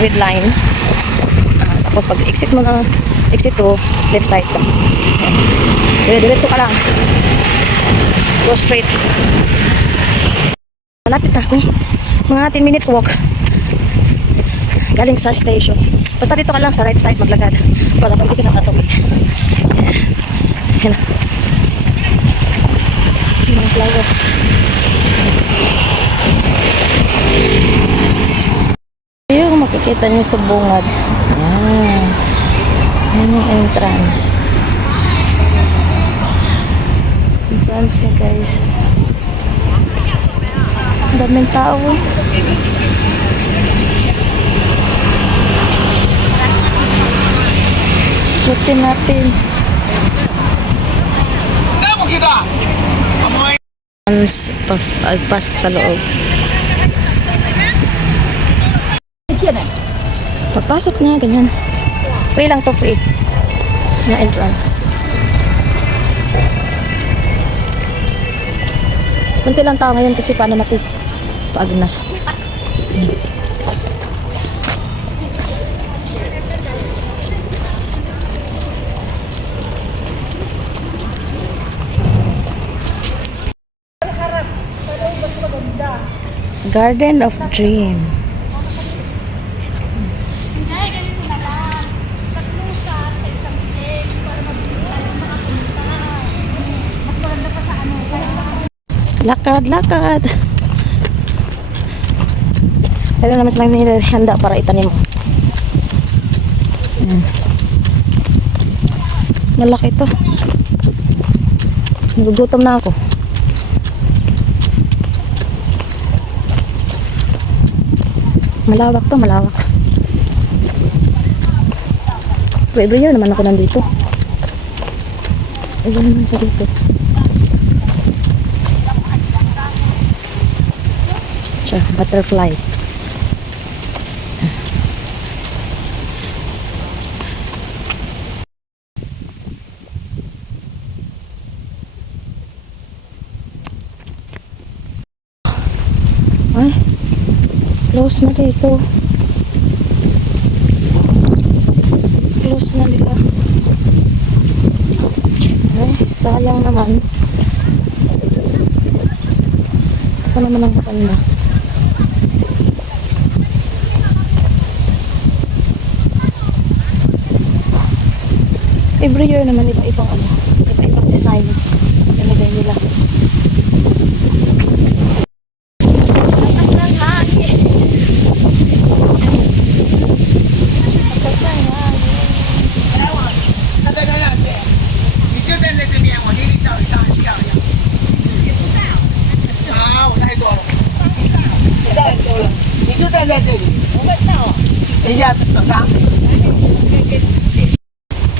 red line. Tapos pag exit mo na, exit to, left side. Diretso ka lang. Go straight. Malapit na ako. Mga 10 minutes walk. Galing sa station. Basta dito ka lang sa right side maglagad. Para pag hindi ka nakatawid. Yan na. Mga flower. Yung makikita nyo sa bungad. Yan yung entrance. Entrance niya guys. Ang daming tao. Butin natin. Pasok sa loob. Pagpasok niya, ganyan. Free lang to, free. Yung entrance. Kunti lang tao ngayon kasi paano natin paagnas. Garden of Dream. Lakad, lakad. Pero naman silang handa para itanim mo. Malaki to. Nagugutom na ako. Malawak to, malawak. Every year naman ako nandito. Ayun naman siya dito. Siya, butterfly. Ay, close na dito. Close na nila. Ay, sayang naman. Ito naman ang maganda. Every year naman iba-ibang ano, iba-ibang design. Nilagay nila.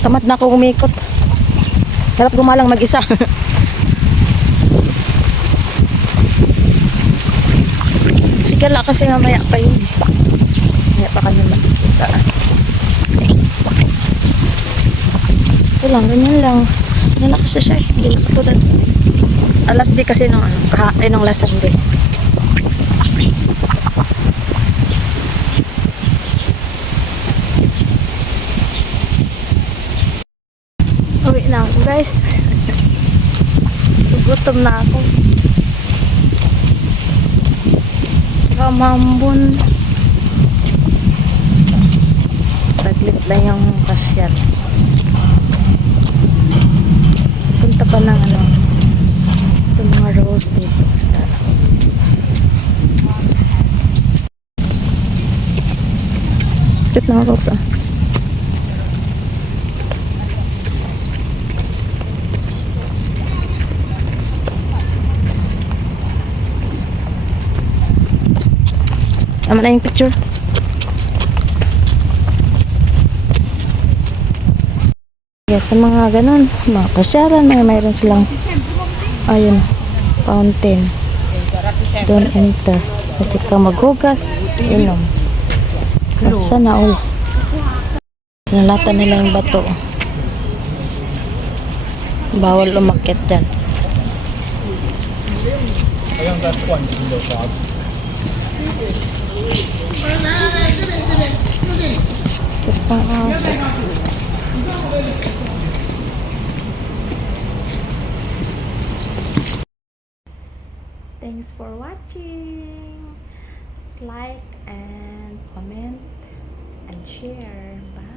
Tamad na ako umikot. Sarap gumalang mag-isa. Sigala kasi mamaya pa yun. Mamaya pa kami makikita. Ito lang, ganyan lang. Nalakas siya eh. Hindi na katulad. Alas di kasi nung nung last Sunday. Uwi na ako guys. Gutom na ako. Kamambon. Saglit lang yung kasyal. Punta pa ng ano. Ito mga rose dito. Cute na rose ah. Tama na yung picture. Yes, sa mga ganun, mga pasyaran, mayroon silang ayun, fountain. Don't enter. Pwede ka maghugas, inom. Sana all. Nalatan nila yung bato. Bawal umakyat dyan. Tapos pang Thanks for watching. Like and comment and share. Bye.